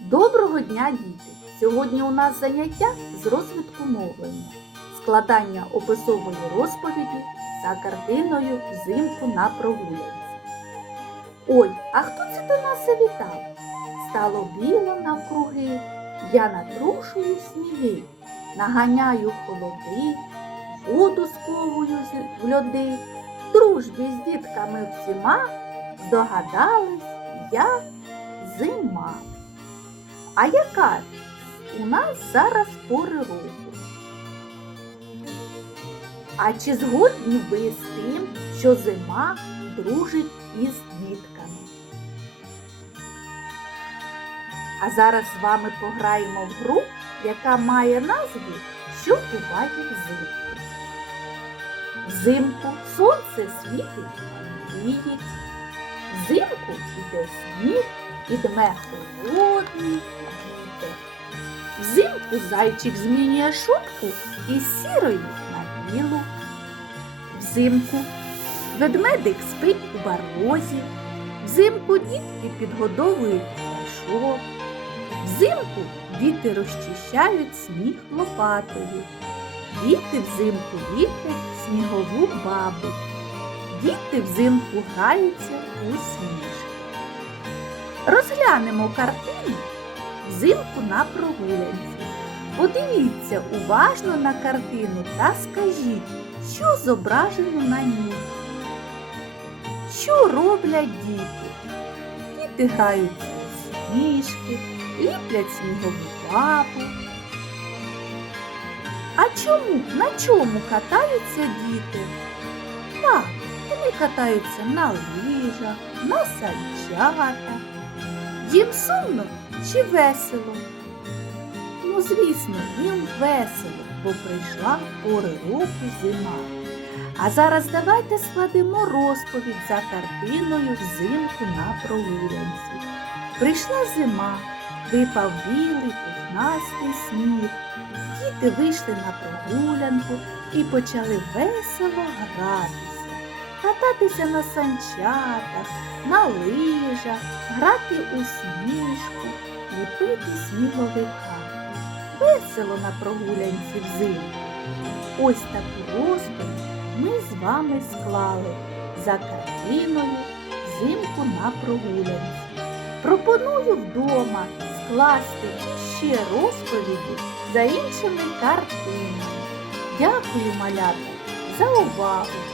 Доброго дня, діти! Сьогодні у нас заняття з розвитку мовлення, складання описової розповіді за картиною взимку на прогулянці. Ой, а хто це до нас завітав? Стало біло навкруги, я натрушую сніги, наганяю холоди, воду сковую в льоди, дружбі з дітками всіма здогадались я зима. А яка у нас зараз пори року? А чи згодні ви з тим, що зима дружить із дітками? А зараз з вами пограємо в гру, яка має назву Що буває взимку. Взимку сонце світить гріє, Взимку йде сніг і дме холодний вітер. Взимку зайчик змінює шубку із сірої на білу. Взимку ведмедик спить у барозі. Взимку дітки підгодовують пташок. Взимку діти розчищають сніг лопатою. Діти взимку ліплять снігову бабу. Діти взимку граються у сніжки. Розглянемо картину взимку на прогулянці. Подивіться уважно на картину та скажіть, що зображено на ній. Що роблять діти? Діти граються у сніжки, ліплять снігову бабу. А чому? На чому катаються діти? Так, катаються на лижах, на санчатах. Їм сумно чи весело? Ну, звісно, їм весело, бо прийшла пори року зима. А зараз давайте складемо розповідь за картиною взимку на прогулянці. Прийшла зима, випав білий пухнастий сніг. Діти вийшли на прогулянку і почали весело гратися, кататися на санчатах, на лижах, грати у сніжку, ліпити сніговика. Весело на прогулянці взимку. Ось таку розповідь ми з вами склали за картиною взимку на прогулянці. Пропоную вдома скласти ще розповіді за іншими картинами. Дякую, малята, за увагу.